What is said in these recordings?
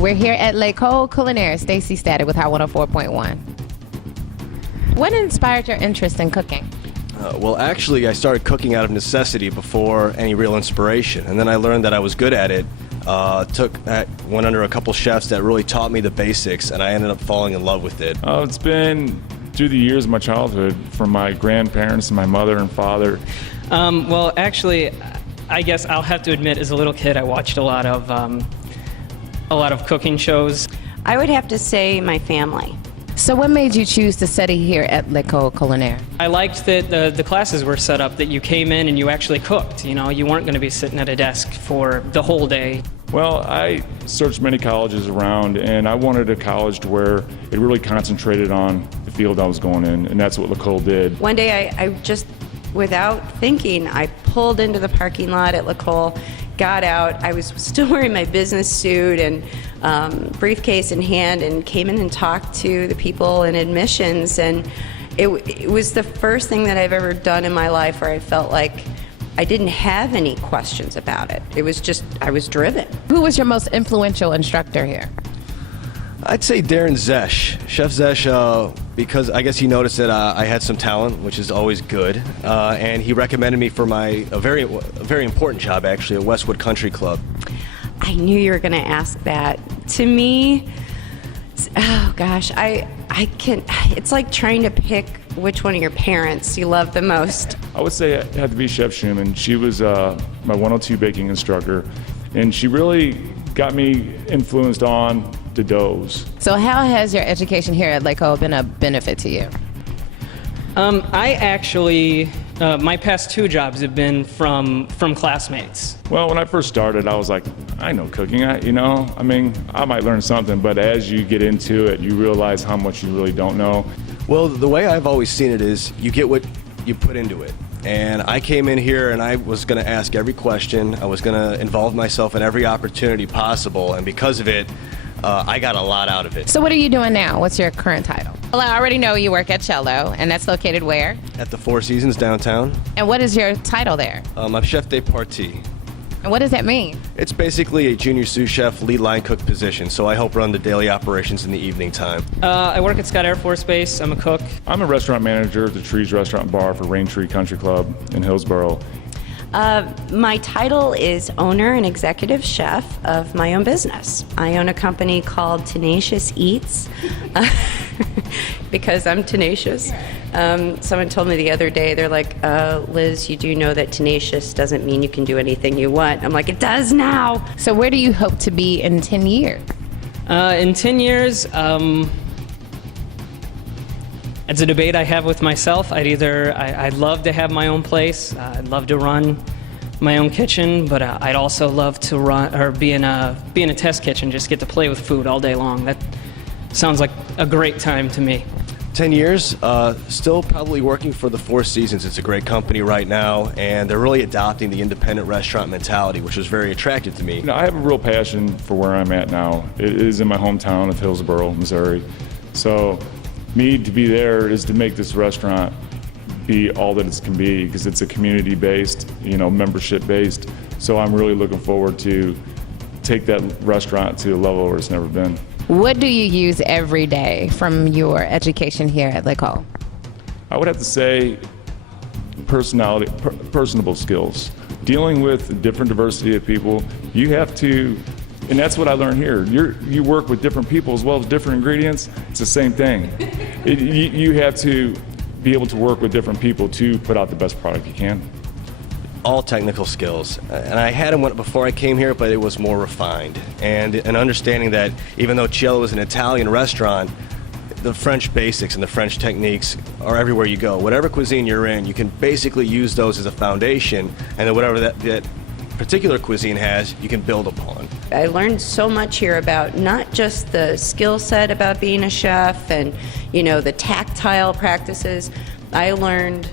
We're here at L'École Culinaire. Stacey Static with Hot 104.1. What inspired your interest in cooking? Well, actually, I started cooking out of necessity before any real inspiration, and then I learned that I was good at it. Went under a couple chefs that really taught me the basics, and I ended up falling in love with it. It's been through the years of my childhood, from my grandparents and my mother and father. Well, actually, I guess I'll have to admit, as a little kid, I watched a lot of cooking shows. I would have to say my family. So what made you choose to study here at L'École Culinaire? I liked that the classes were set up that you came in and you actually cooked. You know, you weren't going to be sitting at a desk for the whole day. Well, I searched many colleges around, and I wanted a college to where it really concentrated on the field I was going in, and that's what L'École did. One day I just, without thinking, I pulled into the parking lot at L'École, got out. I was still wearing my business suit and briefcase in hand, and came in and talked to the people in admissions, and it was the first thing that I've ever done in my life where I felt like I didn't have any questions about it. It was just, I was driven. Who was your most influential instructor here? I'd say Darren Zesh, Chef Zesh, because I guess he noticed that I had some talent, which is always good, and he recommended me for a very important job, actually, at Westwood Country Club. I knew you were going to ask that. To me, oh gosh, it's like trying to pick which one of your parents you love the most. I would say it had to be Chef Schumann. She was my 102 baking instructor, and she really got me influenced on the doughs. So how has your education here at L'École been a benefit to you? I actually, my past two jobs have been from classmates. Well, when I first started, I was like, I know cooking, I might learn something, but as you get into it, you realize how much you really don't know. Well, the way I've always seen it is you get what you put into it. And I came in here and I was going to ask every question. I was going to involve myself in every opportunity possible. And because of it, I got a lot out of it. So what are you doing now? What's your current title? Well, I already know you work at Cello, and that's located where? At the Four Seasons downtown. And what is your title there? I'm chef de partie. And what does that mean? It's basically a junior sous chef, lead line cook position, so I help run the daily operations in the evening time. I work at Scott Air Force Base. I'm a cook. I'm a restaurant manager at the Trees Restaurant and Bar for Raintree Country Club in Hillsboro. My title is owner and executive chef of my own business. I own a company called Tenacious Eats because I'm tenacious. Someone told me the other day, they're like, Liz, you do know that tenacious doesn't mean you can do anything you want. I'm like, it does now. So where do you hope to be in 10 years? In 10 years, it's a debate I have with myself. I'd love to have my own place. I'd love to run my own kitchen, but I'd also love to run or be in a test kitchen, just get to play with food all day long. That sounds like a great time to me. 10 years, still probably working for the Four Seasons. It's a great company right now, and they're really adopting the independent restaurant mentality, which was very attractive to me. You know, I have a real passion for where I'm at now. It is in my hometown of Hillsboro, Missouri. So me to be there is to make this restaurant be all that it can be, because it's a community-based, membership-based. So I'm really looking forward to take that restaurant to a level where it's never been. What do you use every day from your education here at L'École? I would have to say personable skills. Dealing with different diversity of people, you have to, and that's what I learned here. You work with different people as well as different ingredients. It's the same thing. You have to be able to work with different people to put out the best product you can. All technical skills, and I had them before I came here, but it was more refined, and an understanding that even though Cielo is an Italian restaurant, the French basics and the French techniques are everywhere you go. Whatever cuisine you're in, you can basically use those as a foundation, and then whatever that particular cuisine has, you can build upon. I learned so much here about not just the skill set about being a chef and, the tactile practices. I learned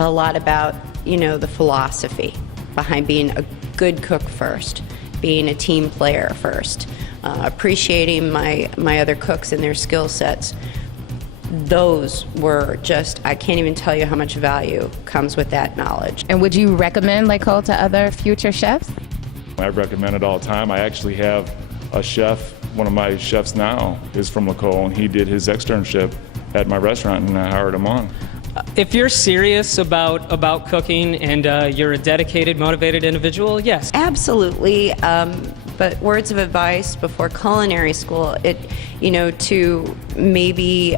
a lot about the philosophy behind being a good cook first, being a team player first, appreciating my other cooks and their skill sets. Those were just, I can't even tell you how much value comes with that knowledge. And would you recommend L'École to other future chefs? I recommend it all the time. I actually have a chef, one of my chefs now, is from Lacole, and he did his externship at my restaurant, and I hired him on. If you're serious about cooking and you're a dedicated, motivated individual, yes. Absolutely. But words of advice before culinary school, to maybe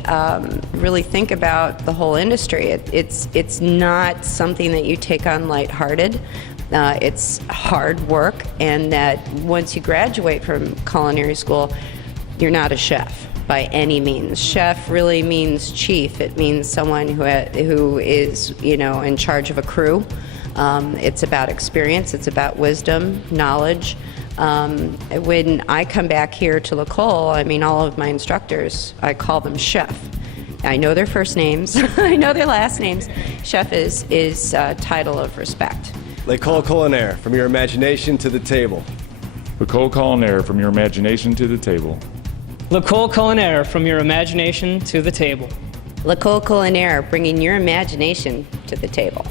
really think about the whole industry. It's not something that you take on lighthearted. It's hard work, and that once you graduate from culinary school, you're not a chef by any means. Chef really means chief. It means someone who is, in charge of a crew. It's about experience. It's about wisdom, knowledge. When I come back here to Lacole, all of my instructors, I call them chef. I know their first names. I know their last names. Chef is a title of respect. L'École Culinaire, from your imagination to the table. Lacole Culinaire, from your imagination to the table. L'École Culinaire, from your imagination to the table. L'École Culinaire, bringing your imagination to the table.